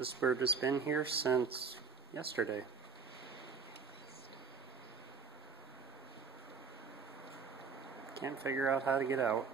This bird has been here since yesterday. Can't figure out how to get out.